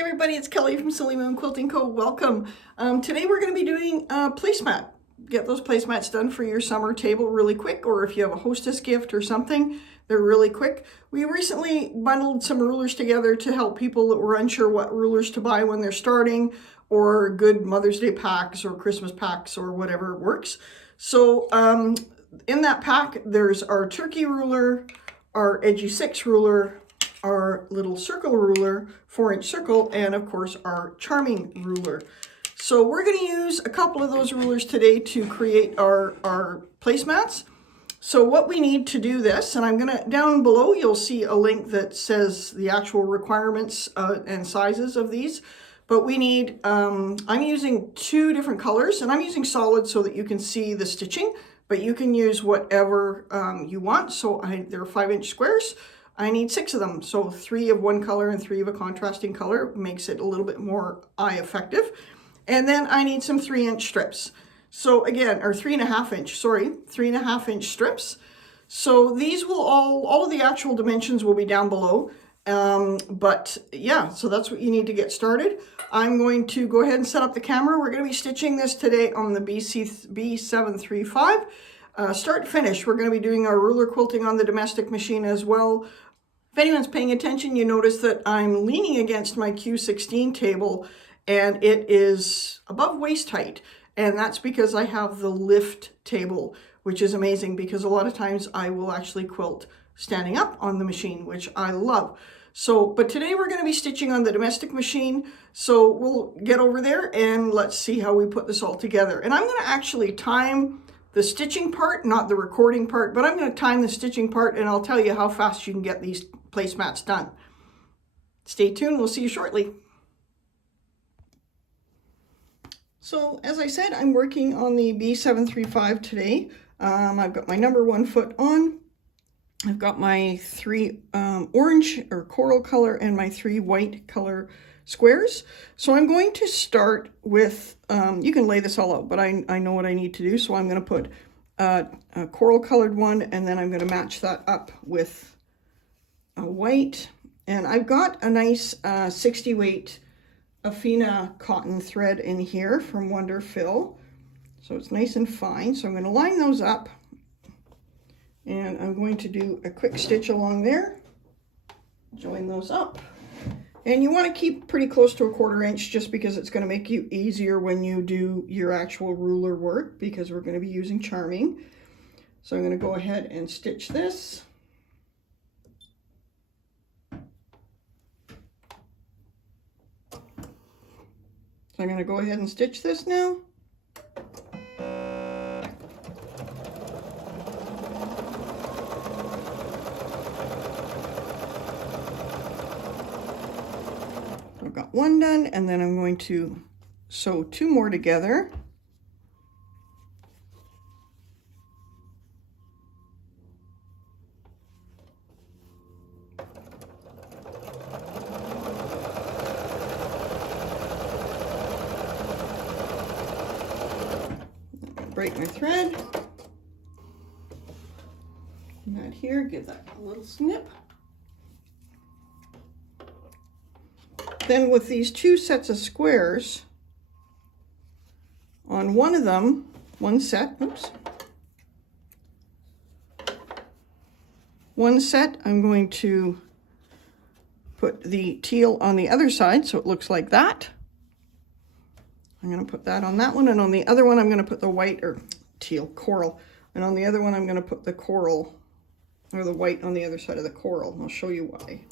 Hey everybody, it's Kelly from Silly Moon Quilting Co. Welcome. Today we're going to be doing a placemat. Get those placemats done for your summer table really quick, or if you have a hostess gift or something, they're really quick. We recently bundled some rulers together to help people that were unsure what rulers to buy when they're starting, or good Mother's Day packs or Christmas packs or whatever works. So in that pack, there's our turkey ruler, our Edgie 6 ruler, our little circle ruler, 4-inch circle, and of course our charming ruler. So we're going to use a couple of those rulers today to create our placemats. So what we need to do this, and I'm going to, down below you'll see a link that says the actual requirements and sizes of these. But we need, I'm using 2 different colors, and I'm using solid so that you can see the stitching, but you can use whatever you want. So they're 5-inch squares. I need 6 of them, so 3 of one color and 3 of a contrasting color makes it a little bit more eye effective. And then I need some 3-inch strips. So again, or 3.5-inch, sorry, 3.5-inch strips. So these will all of the actual dimensions will be down below. But yeah, so that's what you need to get started. I'm going to go ahead and set up the camera. We're going to be stitching this today on the B735. Start to finish, we're going to be doing our ruler quilting on the domestic machine as well. If anyone's paying attention, you notice that I'm leaning against my Q16 table and it is above waist height. And that's because I have the lift table, which is amazing because a lot of times I will actually quilt standing up on the machine, which I love. So, but today we're going to be stitching on the domestic machine. So we'll get over there and let's see how we put this all together. And I'm going to actually time the stitching part, not the recording part, but I'm going to time the stitching part and I'll tell you how fast you can get these placemats done. Stay tuned, we'll see you shortly. So as I said, I'm working on the B735 today. I've got my number 1 foot on. I've got my 3 orange or coral color and my 3 white color squares. So I'm going to start with, you can lay this all out, but I know what I need to do. So I'm going to put a coral colored one, and then I'm going to match that up with a white. And I've got a nice 60 weight Afina cotton thread in here from Wonder Fill. So it's nice and fine. So I'm going to line those up. And I'm going to do a quick stitch along there, join those up. And you want to keep pretty close to a 1/4 inch just because it's going to make you easier when you do your actual ruler work, because we're going to be using charming. So I'm going to go ahead and stitch this. So I'm going to go ahead and stitch this now. I've got 1 done, and then I'm going to sew 2 more together. Break my thread. And that here, give that a little snip. Then with these 2 sets of squares, on one of them, one set, I'm going to put the teal on the other side so it looks like that. I'm going to put that on that one, and on the other one I'm going to put the white, or teal, coral, and on the other one I'm going to put the coral, or the white on the other side of the coral. I'll show you why.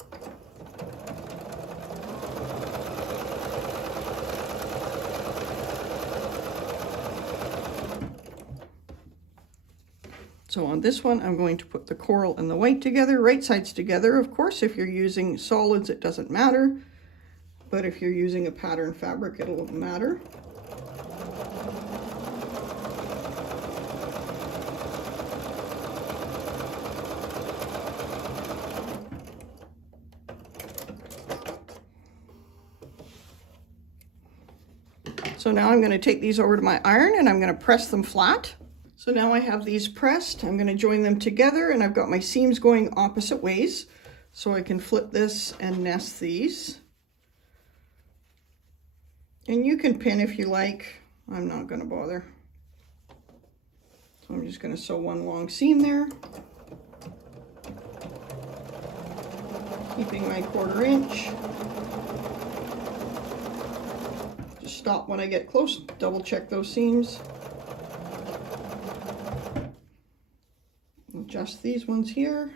So on this one, I'm going to put the coral and the white together, right sides together. Of course, if you're using solids, it doesn't matter. But if you're using a pattern fabric, it'll matter. So now I'm going to take these over to my iron and I'm going to press them flat. So now I have these pressed. I'm going to join them together, and I've got my seams going opposite ways. So I can flip this and nest these. And you can pin if you like. I'm not going to bother. So I'm just going to sew one long seam there. Keeping my 1/4 inch. Just stop when I get close, double check those seams. Adjust these ones here.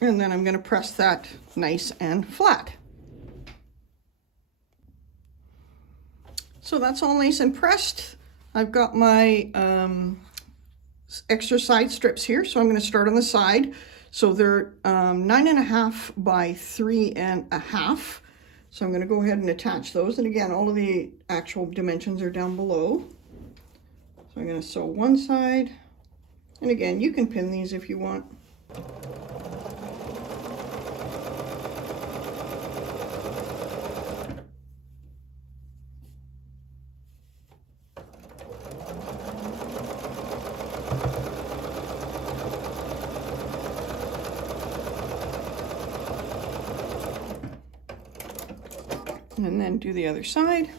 And then I'm going to press that nice and flat. So that's all nice and pressed. I've got my extra side strips here, so I'm going to start on the side. So they're 9.5 by 3.5. So I'm going to go ahead and attach those. And again, all of the actual dimensions are down below. So I'm going to sew one side. And again, you can pin these if you want. And then do the other side.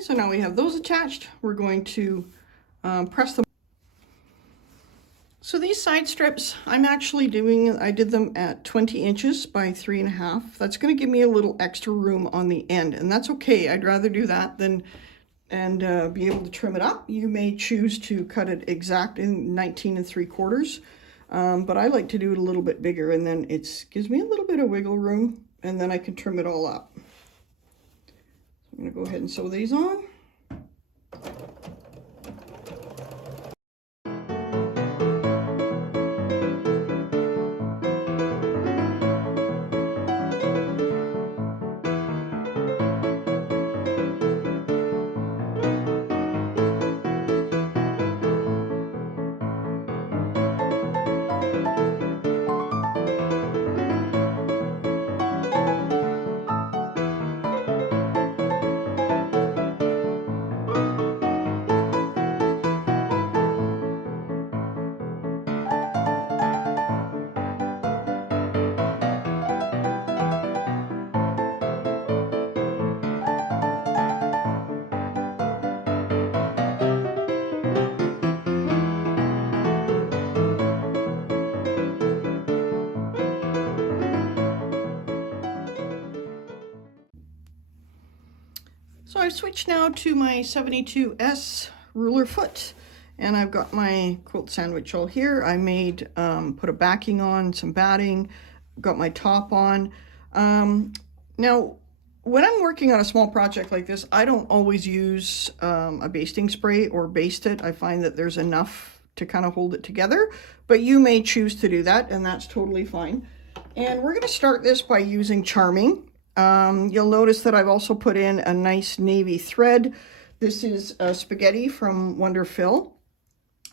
So now we have those attached. We're going to press them. So these side strips, I did them at 20 inches by 3.5. That's going to give me a little extra room on the end, and that's okay. I'd rather do that than be able to trim it up. You may choose to cut it exact in 19 3/4, but I like to do it a little bit bigger, and then it gives me a little bit of wiggle room, and then I can trim it all up. I'm going to go ahead and sew these on. So I've switched now to my 72S ruler foot, and I've got my quilt sandwich all here. I made, put a backing on, some batting, got my top on. Now, when I'm working on a small project like this, I don't always use a basting spray or baste it. I find that there's enough to kind of hold it together, but you may choose to do that, and that's totally fine. And we're going to start this by using Charming. You'll notice that I've also put in a nice navy thread. This is Spaghetti from Wonder Fill.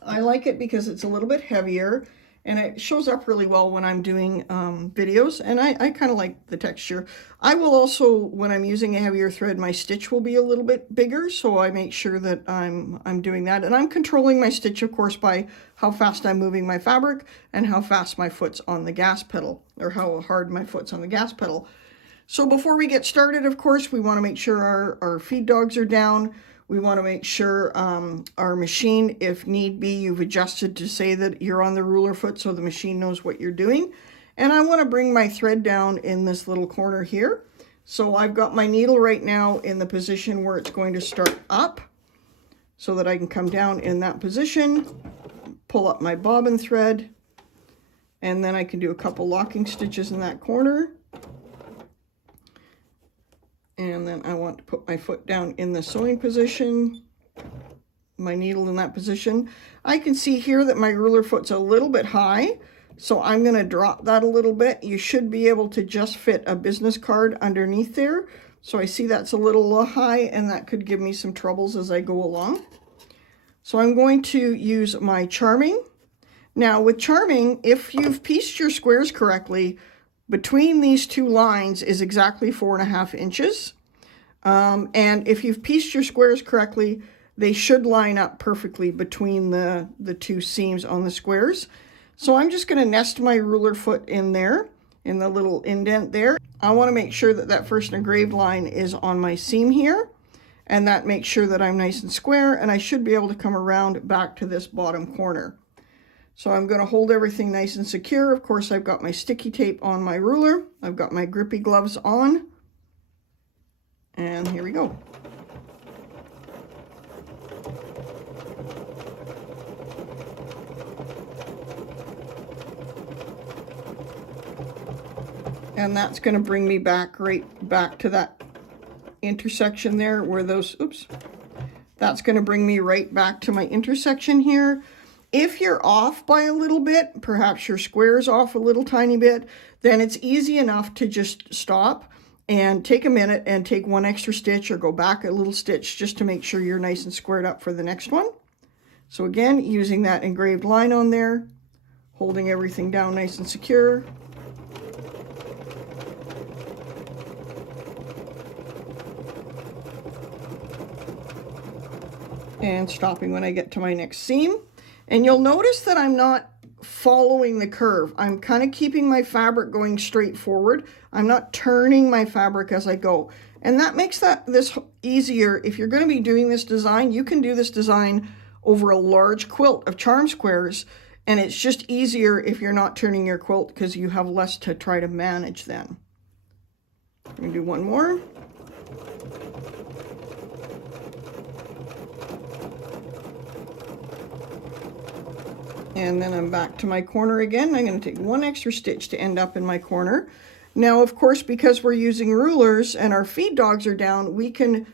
I like it because it's a little bit heavier and it shows up really well when I'm doing videos, and I kind of like the texture. I will also, when I'm using a heavier thread, my stitch will be a little bit bigger, so I make sure that I'm doing that. And I'm controlling my stitch, of course, by how fast I'm moving my fabric and how fast my foot's on the gas pedal, or how hard my foot's on the gas pedal. So before we get started, of course, we want to make sure our feed dogs are down. We want to make sure our machine, if need be, you've adjusted to say that you're on the ruler foot so the machine knows what you're doing. And I want to bring my thread down in this little corner here. So I've got my needle right now in the position where it's going to start up. so that I can come down in that position, pull up my bobbin thread, and then I can do a couple locking stitches in that corner. And then I want to put my foot down in the sewing position, my needle in that position. I can see here that my ruler foot's a little bit high, so I'm going to drop that a little bit. You should be able to just fit a business card underneath there. So I see that's a little high, and that could give me some troubles as I go along. So I'm going to use my charming. Now with charming, if you've pieced your squares correctly, between these two lines is exactly 4.5 inches. And if you've pieced your squares correctly, they should line up perfectly between the two seams on the squares. So I'm just going to nest my ruler foot in there, in the little indent there. I want to make sure that that first engraved line is on my seam here, and that makes sure that I'm nice and square, and I should be able to come around back to this bottom corner. So I'm going to hold everything nice and secure. Of course, I've got my sticky tape on my ruler. I've got my grippy gloves on. And here we go. And that's going to bring me right back to that intersection there where those, oops. That's going to bring me right back to my intersection here. If you're off by a little bit, perhaps your square's off a little tiny bit, then it's easy enough to just stop and take a minute and take one extra stitch or go back a little stitch just to make sure you're nice and squared up for the next one. So again, using that engraved line on there, holding everything down nice and secure. And stopping when I get to my next seam. And you'll notice that I'm not following the curve. I'm kind of keeping my fabric going straight forward. I'm not turning my fabric as I go. And that makes this easier. If you're going to be doing this design, you can do this design over a large quilt of charm squares. And it's just easier if you're not turning your quilt because you have less to try to manage then. I'm going to do one more. And then I'm back to my corner again. I'm going to take one extra stitch to end up in my corner. Now, of course, because we're using rulers and our feed dogs are down, we can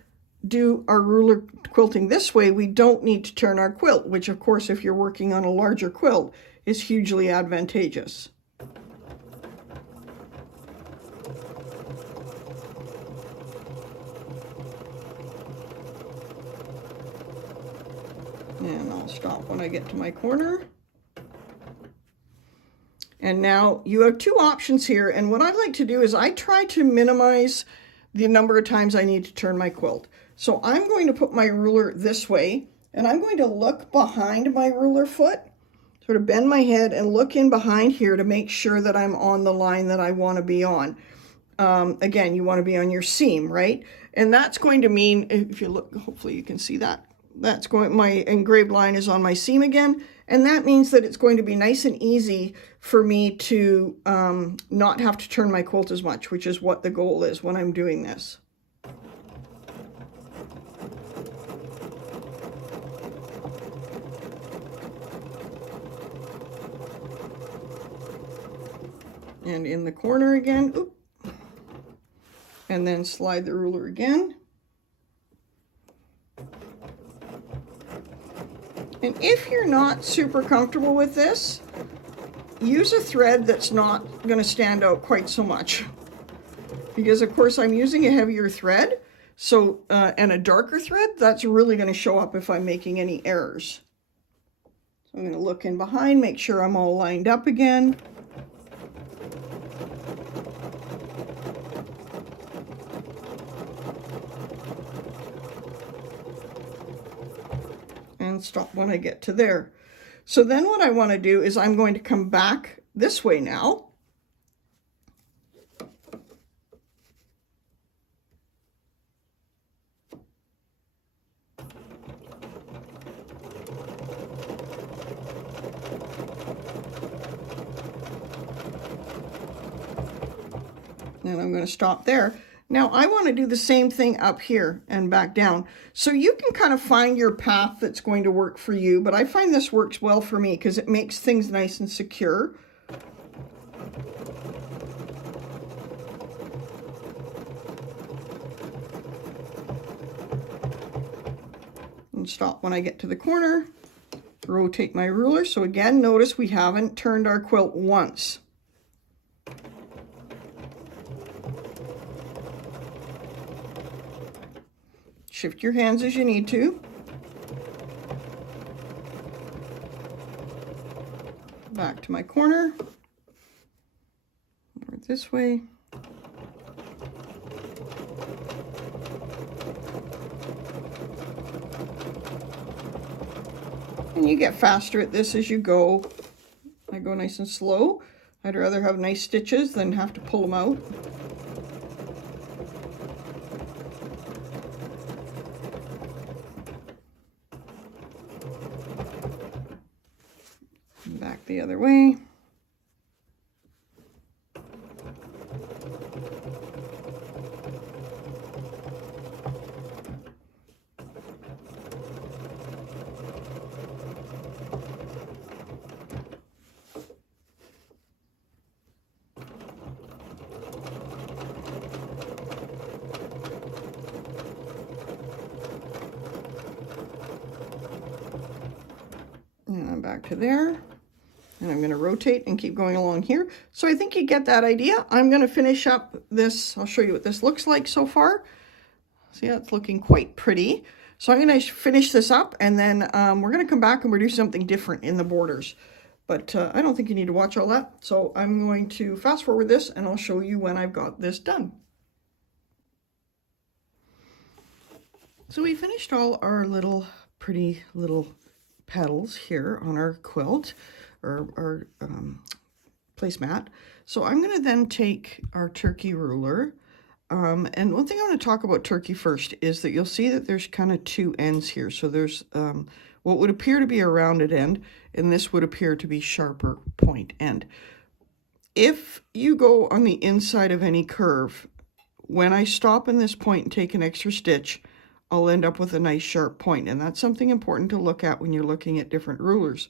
do our ruler quilting this way. We don't need to turn our quilt, which, of course, if you're working on a larger quilt, is hugely advantageous. And I'll stop when I get to my corner. And now you have two options here, and what I'd like to do is I try to minimize the number of times I need to turn my quilt. So I'm going to put my ruler this way, and I'm going to look behind my ruler foot, sort of bend my head and look in behind here to make sure that I'm on the line that I want to be on. Again, you want to be on your seam, right? And that's going to mean, if you look, hopefully you can see that. That's going, my engraved line is on my seam again, and that means that it's going to be nice and easy for me to not have to turn my quilt as much, which is what the goal is when I'm doing this. And in the corner again, oop, and then slide the ruler again. And if you're not super comfortable with this, use a thread that's not going to stand out quite so much. Because of course I'm using a heavier thread, so and a darker thread, that's really going to show up if I'm making any errors. So I'm going to look in behind, make sure I'm all lined up again. And stop when I get to there. So then what I want to do is I'm going to come back this way now. And I'm going to stop there. Now I want to do the same thing up here and back down. So you can kind of find your path that's going to work for you, but I find this works well for me because it makes things nice and secure. And stop when I get to the corner, rotate my ruler. So again, notice we haven't turned our quilt once. Shift your hands as you need to. Back to my corner, or this way. And you get faster at this as you go. I go nice and slow. I'd rather have nice stitches than have to pull them out. Back the other way. And I'm back to there. And I'm going to rotate and keep going along here. So I think you get that idea. I'm going to finish up this. I'll show you what this looks like so far. See, that's looking quite pretty. So I'm going to finish this up, and then we're going to come back and we'll do something different in the borders. But I don't think you need to watch all that. So I'm going to fast forward this, and I'll show you when I've got this done. So we finished all our pretty little petals here on our quilt, or our placemat. So I'm going to then take our turkey ruler, and one thing I want to talk about turkey first is that you'll see that there's kind of two ends here. So there's what would appear to be a rounded end, and this would appear to be sharper point end. If you go on the inside of any curve, when I stop in this point and take an extra stitch, I'll end up with a nice sharp point, and that's something important to look at when you're looking at different rulers.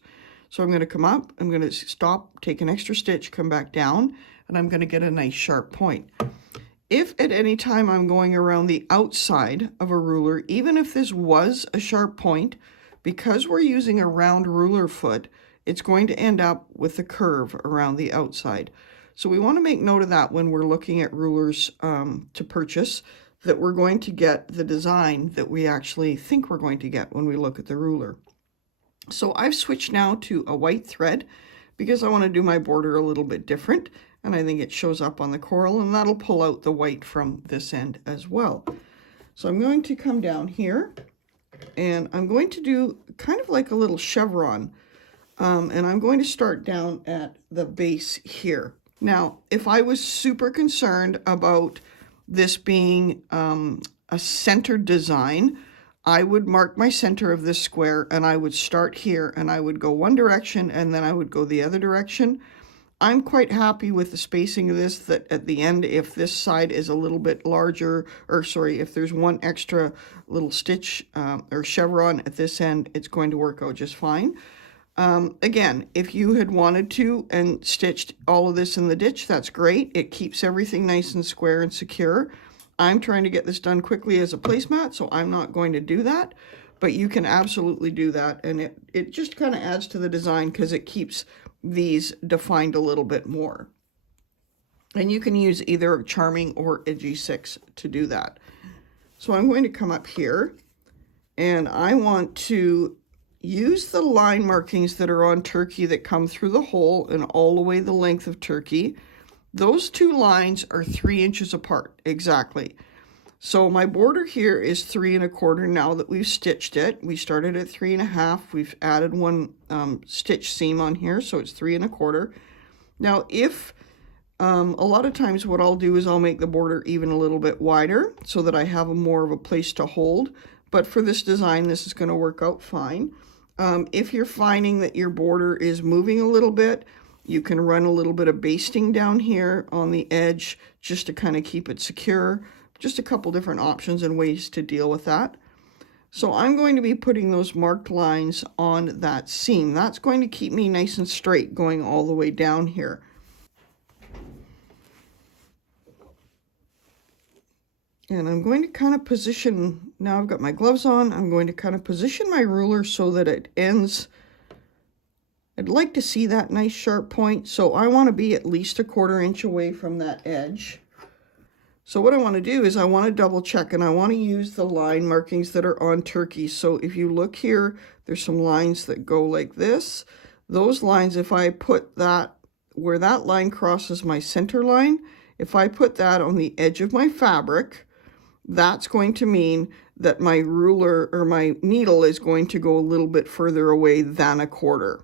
So I'm going to come up, I'm going to stop, take an extra stitch, come back down, and I'm going to get a nice sharp point. If at any time I'm going around the outside of a ruler, even if this was a sharp point, because we're using a round ruler foot, it's going to end up with a curve around the outside. So we want to make note of that when we're looking at rulers to purchase, that we're going to get the design that we actually think we're going to get when we look at the ruler. So I've switched now to a white thread because I want to do my border a little bit different, and I think it shows up on the coral, and that'll pull out the white from this end as well. So I'm going to come down here, and I'm going to do kind of like a little chevron, and I'm going to start down at the base here. Now, if I was super concerned about this being a centered design, I would mark my center of this square, and I would start here, and I would go one direction, and then I would go the other direction. I'm quite happy with the spacing of this, that at the end, if this side is a little bit larger, or sorry, if there's one extra little stitch or chevron at this end, it's going to work out just fine. Again, if you had wanted to and stitched all of this in the ditch, that's great. It keeps everything nice and square and secure. I'm trying to get this done quickly as a placemat, so I'm not going to do that, but you can absolutely do that, and it just kind of adds to the design because it keeps these defined a little bit more. And you can use either Charming or Edgie 6 to do that. So I'm going to come up here, and I want to use the line markings that are on turkey that come through the hole and all the way the length of turkey. Those two lines are 3 inches apart, exactly. So my border here is 3 1/4 now that we've stitched it. We started at 3 1/2. We've added one stitch seam on here, so it's 3 1/4. Now, if a lot of times what I'll do is I'll make the border even a little bit wider so that I have more of a place to hold. But for this design, this is going to work out fine. If you're finding that your border is moving a little bit, you can run a little bit of basting down here on the edge just to kind of keep it secure. just a couple different options and ways to deal with that. So I'm going to be putting those marked lines on that seam. That's going to keep me nice and straight going all the way down here. And I'm going to kind of position, now I've got my gloves on, I'm going to kind of position my ruler so that it ends. I'd like to see that nice sharp point, so I want to be at least a 1/4 inch away from that edge. So what I want to do is I want to double check, and I want to use the line markings that are on turkey. So if you look here, there's some lines that go like this. Those lines, if I put that, where that line crosses my center line, if I put that on the edge of my fabric, that's going to mean that my ruler or my needle is going to go a little bit further away than a 1/4.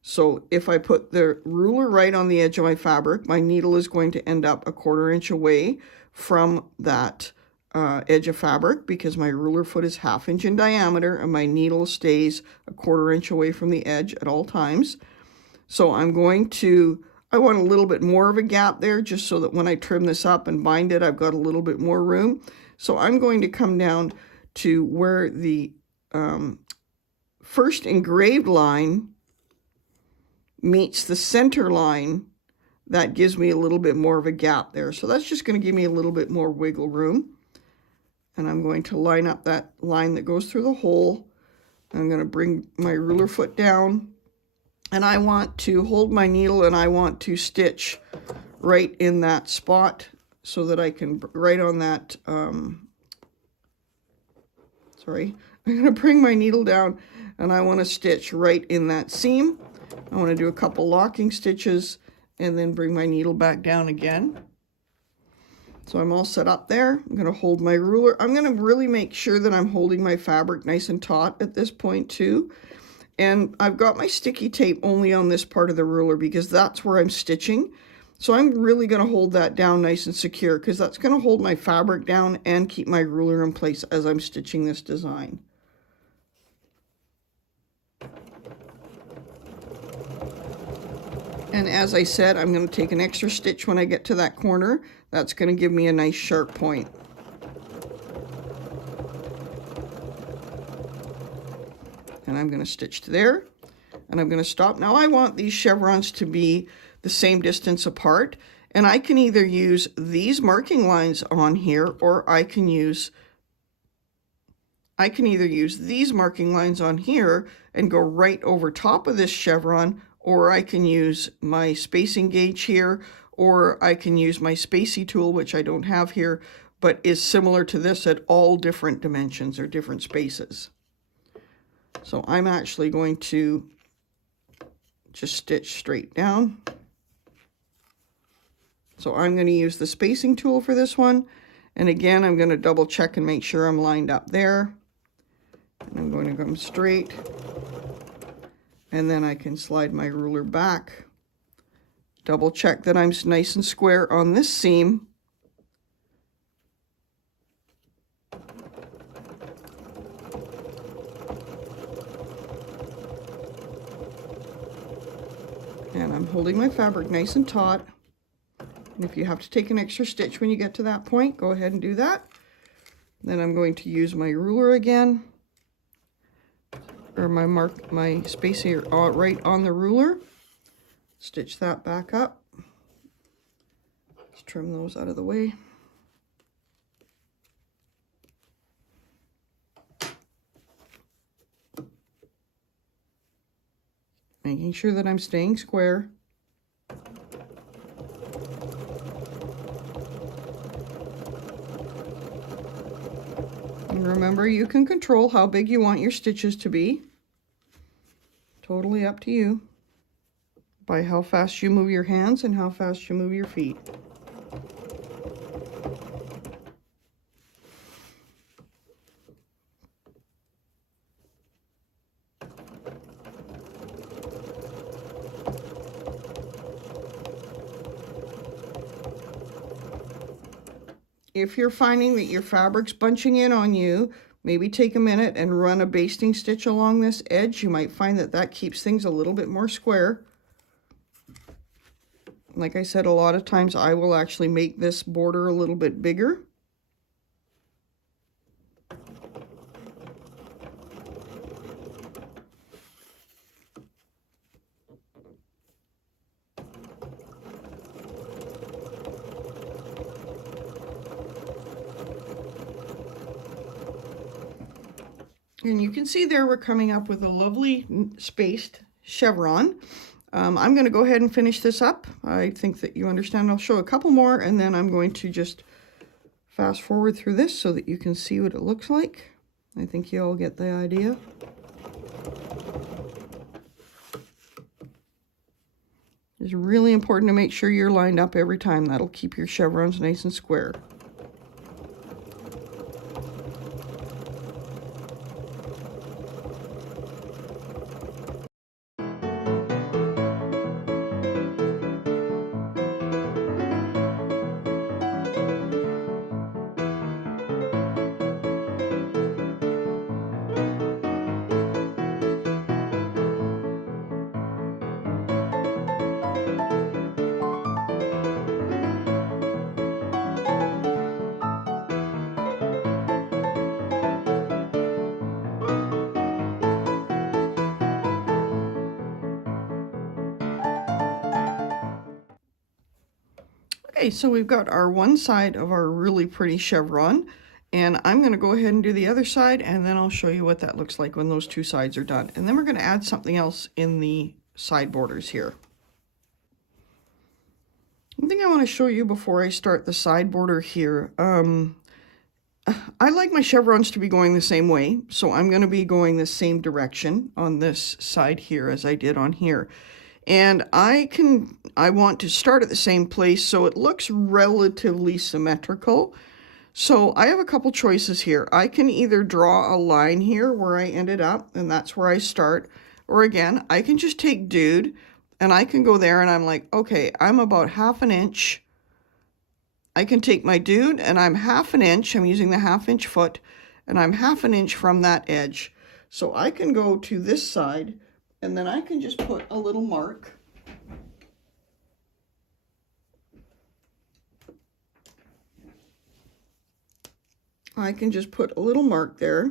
So if I put the ruler right on the edge of my fabric, my needle is going to end up a 1/4 inch away from that edge of fabric, because my ruler foot is 1/2 inch in diameter and my needle stays a 1/4 inch away from the edge at all times. So I want a little bit more of a gap there, just so that when I trim this up and bind it, I've got a little bit more room. So I'm going to come down to where the first engraved line meets the center line. That gives me a little bit more of a gap there. So that's just going to give me a little bit more wiggle room. And I'm going to line up that line that goes through the hole. I'm going to bring my ruler foot down, and I want to hold my needle and I want to stitch right in that spot so that I can, right on that, sorry, I'm going to bring my needle down and I want to stitch right in that seam. I want to do a couple locking stitches and then bring my needle back down again. So I'm all set up there. I'm going to hold my ruler. I'm going to really make sure that I'm holding my fabric nice and taut at this point too. And I've got my sticky tape only on this part of the ruler because that's where I'm stitching. So I'm really going to hold that down nice and secure, because that's going to hold my fabric down and keep my ruler in place as I'm stitching this design. And as I said, I'm going to take an extra stitch when I get to that corner. That's going to give me a nice sharp point. And I'm going to stitch to there, and I'm going to stop. Now I want these chevrons to be the same distance apart, and I can either use these marking lines on here, or I can either use these marking lines on here and go right over top of this chevron, or I can use my spacing gauge here, or I can use my spacey tool, which I don't have here, but is similar to this at all different dimensions or different spaces. So I'm actually going to just stitch straight down. So I'm going to use the spacing tool for this one. And again, I'm going to double check and make sure I'm lined up there. And I'm going to come straight. And then I can slide my ruler back. Double check that I'm nice and square on this seam. And I'm holding my fabric nice and taut. And if you have to take an extra stitch when you get to that point, go ahead and do that. Then I'm going to use my ruler again, or my spacer right on the ruler. Stitch that back up. Let's trim those out of the way. Making sure that I'm staying square. And remember, you can control how big you want your stitches to be. Totally up to you, by how fast you move your hands and how fast you move your feet. If you're finding that your fabric's bunching in on you, maybe take a minute and run a basting stitch along this edge. You might find that that keeps things a little bit more square. Like I said, a lot of times I will actually make this border a little bit bigger. And you can see there we're coming up with a lovely spaced chevron. I'm going to go ahead and finish this up. I think that you understand. I'll show a couple more, and then I'm going to just fast forward through this so that you can see what it looks like. I think you all get the idea. It's really important to make sure you're lined up every time. That'll keep your chevrons nice and square. Okay, so we've got our one side of our really pretty chevron, and I'm going to go ahead and do the other side, and then I'll show you what that looks like when those two sides are done. And then we're going to add something else in the side borders here. One thing I want to show you before I start the side border here, I like my chevrons to be going the same way, so I'm going to be going the same direction on this side here as I did on here. And I want to start at the same place so it looks relatively symmetrical. So I have a couple choices here. I can either draw a line here where I ended up, and that's where I start. Or again, I can just take dude, and I can go there, and I'm like, okay, I'm about 1/2 inch. I can take my dude, and I'm 1/2 inch. I'm using the 1/2 inch foot, and I'm 1/2 inch from that edge. So I can go to this side, and then I can just put a little mark. I can just put a little mark there.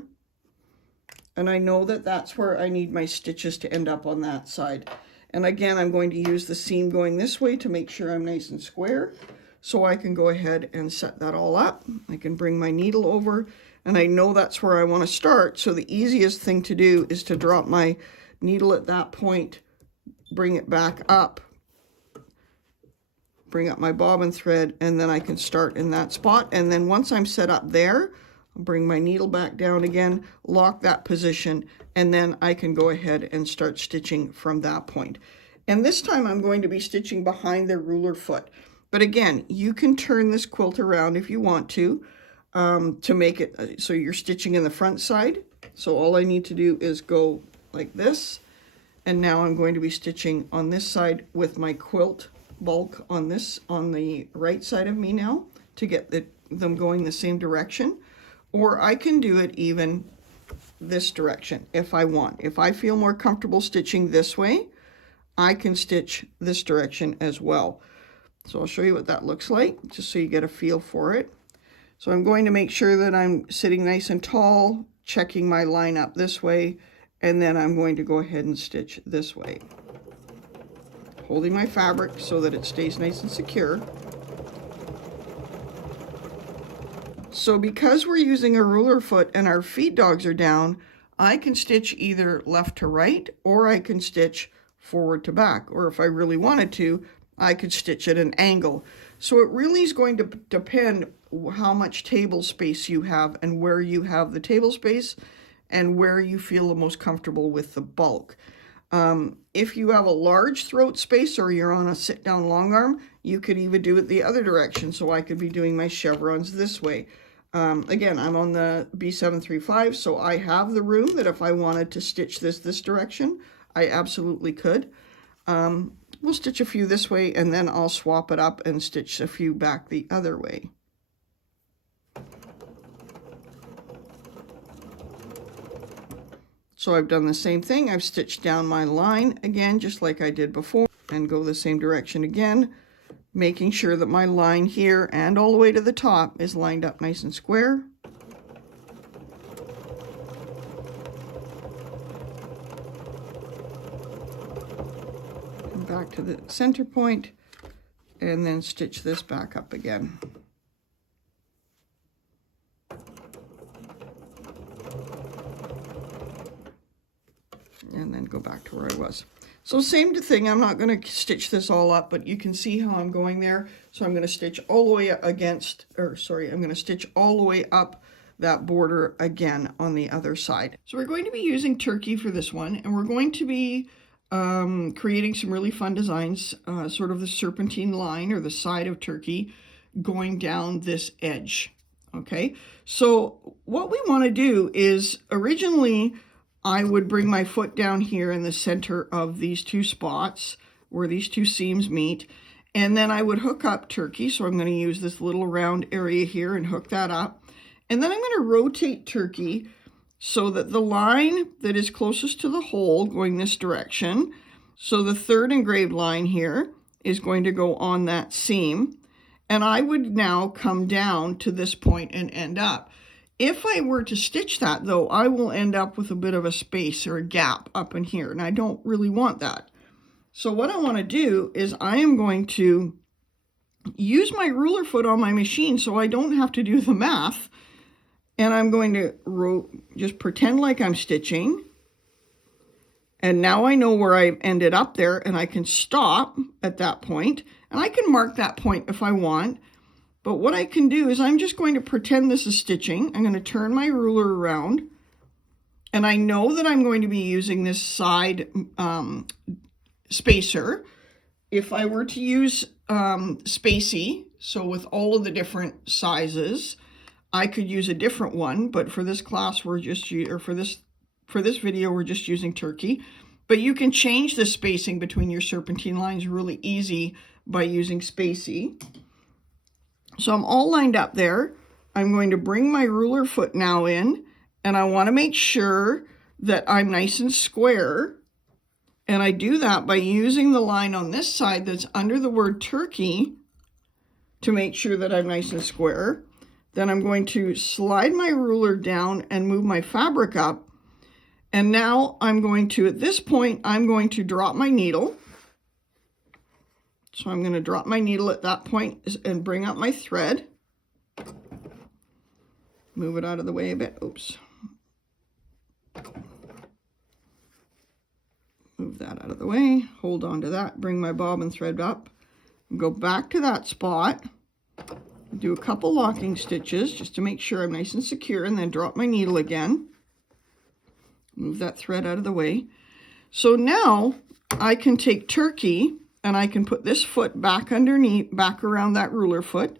And I know that that's where I need my stitches to end up on that side. And again, I'm going to use the seam going this way to make sure I'm nice and square. So I can go ahead and set that all up. I can bring my needle over, and I know that's where I want to start. So the easiest thing to do is to drop my needle at that point, bring it back up, bring up my bobbin thread, and then I can start in that spot. And then once I'm set up there, I'll bring my needle back down again, lock that position, and then I can go ahead and start stitching from that point. And this time I'm going to be stitching behind the ruler foot. But again, you can turn this quilt around if you want to make it so you're stitching in the front side. So all I need to do is go like this, and now I'm going to be stitching on this side with my quilt bulk on the right side of me now to get them going the same direction. Or I can do it even this direction if I want. If I feel more comfortable stitching this way, I can stitch this direction as well. So I'll show you what that looks like, just so you get a feel for it. So I'm going to make sure that I'm sitting nice and tall, checking my line up this way, and then I'm going to go ahead and stitch this way, holding my fabric so that it stays nice and secure. So because we're using a ruler foot and our feed dogs are down, I can stitch either left to right, or I can stitch forward to back, or if I really wanted to, I could stitch at an angle. So it really is going to depend how much table space you have and where you have the table space and where you feel the most comfortable with the bulk. If you have a large throat space or you're on a sit down long arm, you could even do it the other direction. So I could be doing my chevrons this way. Again, I'm on the B735, so I have the room that if I wanted to stitch this direction, I absolutely could. We'll stitch a few this way, and then I'll swap it up and stitch a few back the other way. So I've done the same thing. I've stitched down my line again, just like I did before, and go the same direction again, making sure that my line here and all the way to the top is lined up nice and square. Back to the center point, and then stitch this back up again. and then go back to where I was. So same thing, I'm not going to stitch this all up, but you can see how I'm going there. So I'm going to stitch all the way against, I'm going to stitch all the way up that border again on the other side. So we're going to be using turkey for this one, and we're going to be creating some really fun designs, sort of the serpentine line or the side of turkey going down this edge. Okay, so what we want to do is originally I would bring my foot down here in the center of these two spots where these two seams meet, and then I would hook up turkey. So I'm going to use this little round area here and hook that up. And then I'm going to rotate turkey so that the line that is closest to the hole going this direction, so the third engraved line here is going to go on that seam. And I would now come down to this point and end up. If I were to stitch that, though, I will end up with a bit of a space or a gap up in here, and I don't really want that. So what I want to do is I am going to use my ruler foot on my machine so I don't have to do the math, and I'm going to just pretend like I'm stitching, and now I know where I ended up there, and I can stop at that point, and I can mark that point if I want. But what I can do is I'm just going to pretend this is stitching. I'm going to turn my ruler around, and I know that I'm going to be using this side spacer. If I were to use spacey, so with all of the different sizes, I could use a different one, but for this class we're just for this video we're just using turkey. But you can change the spacing between your serpentine lines really easy by using spacey. So I'm all lined up there. I'm going to bring my ruler foot now in, and I want to make sure that I'm nice and square. And I do that by using the line on this side that's under the word turkey to make sure that I'm nice and square. Then I'm going to slide my ruler down and move my fabric up. And now I'm going to, at this point, I'm going to drop my needle. So I'm going to drop my needle at that point and bring up my thread. Move it out of the way a bit. Oops. Move that out of the way. Hold on to that. Bring my bobbin thread up. Go back to that spot. Do a couple locking stitches just to make sure I'm nice and secure, and then drop my needle again. Move that thread out of the way. So now I can take turkey, and I can put this foot back underneath, back around that ruler foot.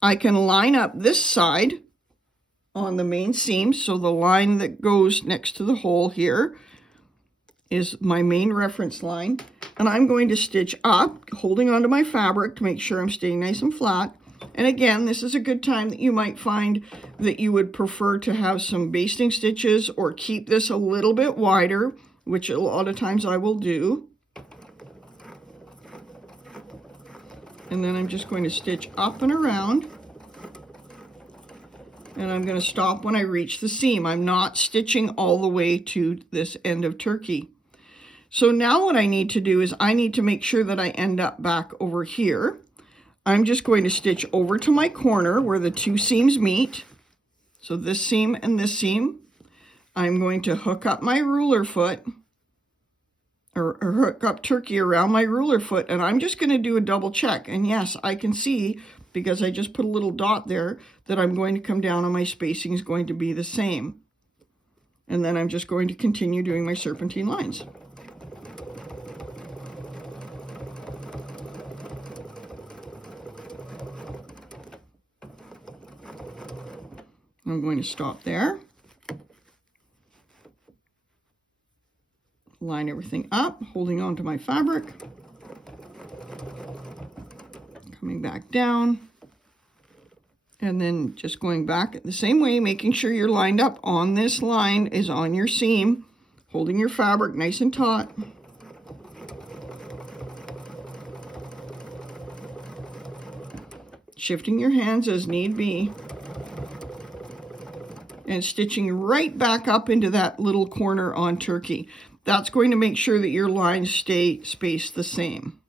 I can line up this side on the main seam. So the line that goes next to the hole here is my main reference line. And I'm going to stitch up, holding onto my fabric to make sure I'm staying nice and flat. And again, this is a good time that you might find that you would prefer to have some basting stitches or keep this a little bit wider, which a lot of times I will do. And then I'm just going to stitch up and around, and I'm going to stop when I reach the seam. I'm not stitching all the way to this end of turkey. So now what I need to do is I need to make sure that I end up back over here. I'm just going to stitch over to my corner where the two seams meet. So this seam and this seam. I'm going to hook up my ruler foot, or hook up turkey around my ruler foot, and I'm just going to do a double check. And yes, I can see, because I just put a little dot there, that I'm going to come down and my spacing is going to be the same. And then I'm just going to continue doing my serpentine lines. I'm going to stop there. Line everything up, holding on to my fabric, coming back down, and then just going back the same way, making sure you're lined up on this line is on your seam, holding your fabric nice and taut. Shifting your hands as need be, and stitching right back up into that little corner on turkey. That's going to make sure that your lines stay spaced the same.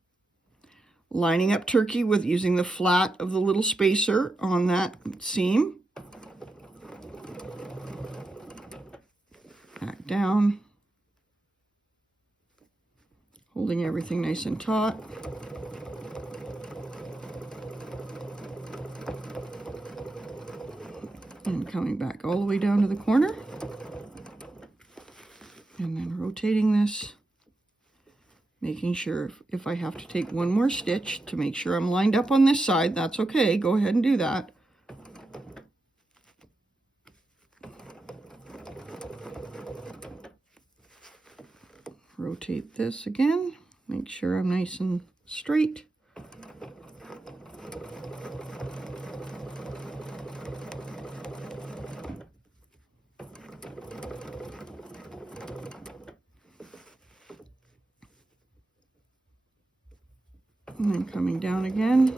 Lining up turkey with using the flat of the little spacer on that seam. Back down. holding everything nice and taut. And coming back all the way down to the corner. And then rotating this, making sure if I have to take one more stitch to make sure I'm lined up on this side, that's okay. Go ahead and do that. Rotate this again, make sure I'm nice and straight. And then coming down again,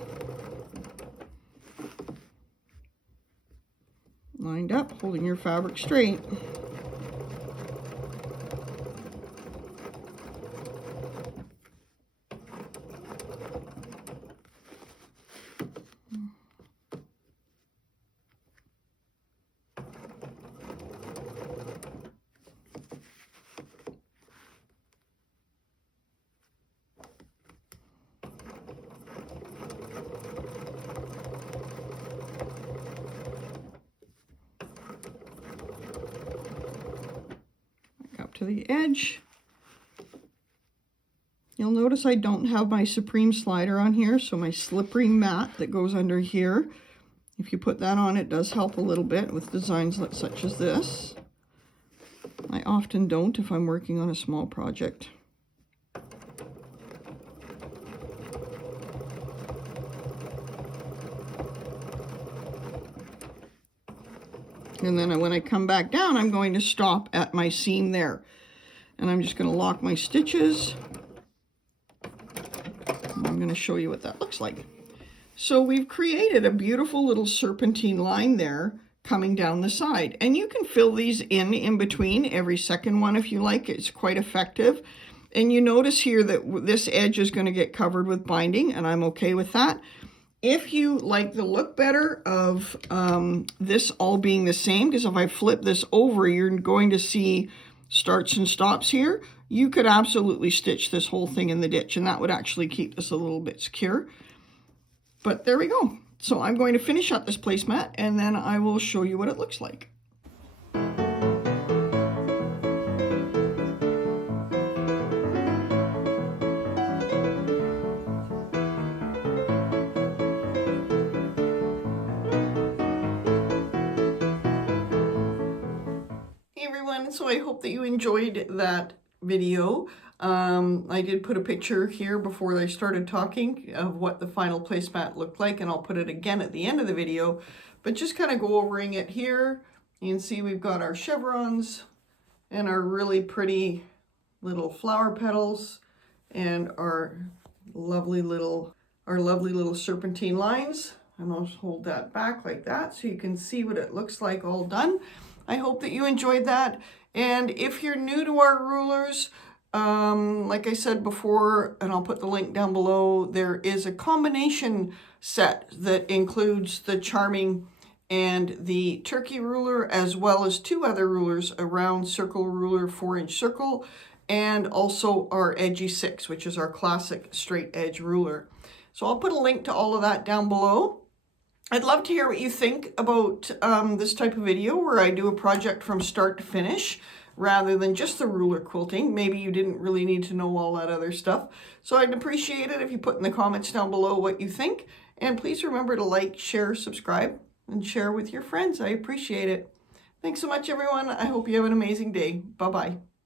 lined up, holding your fabric straight. To the edge. You'll notice I don't have my Supreme slider on here, so my slippery mat that goes under here, if you put that on, it does help a little bit with designs such as this. I often don't if I'm working on a small project. And then when I come back down, I'm going to stop at my seam there. And I'm just going to lock my stitches. And I'm going to show you what that looks like. So we've created a beautiful little serpentine line there coming down the side. And you can fill these in between every second one if you like. It's quite effective. And you notice here that this edge is going to get covered with binding, and I'm okay with that. If you like the look better of this all being the same, because if I flip this over, you're going to see starts and stops here. You could absolutely stitch this whole thing in the ditch, and that would actually keep this a little bit secure. But there we go. So I'm going to finish up this placemat, and then I will show you what it looks like. So I hope that you enjoyed that video. I did put a picture here before I started talking of what the final placemat looked like, and I'll put it again at the end of the video, but just kind of go overing it here. You can see we've got our chevrons and our really pretty little flower petals and our lovely little serpentine lines. And I'll hold that back like that so you can see what it looks like all done. I hope that you enjoyed that. And if you're new to our rulers, like I said before, and I'll put the link down below, there is a combination set that includes the Charming and the Turkey ruler, as well as two other rulers, a round circle ruler, 4-inch circle, and also our Edgie 6, which is our classic straight edge ruler. So I'll put a link to all of that down below. I'd love to hear what you think about this type of video where I do a project from start to finish rather than just the ruler quilting. Maybe you didn't really need to know all that other stuff. So I'd appreciate it if you put in the comments down below what you think. And please remember to like, share, subscribe, and share with your friends. I appreciate it. Thanks so much, everyone. I hope you have an amazing day. Bye-bye.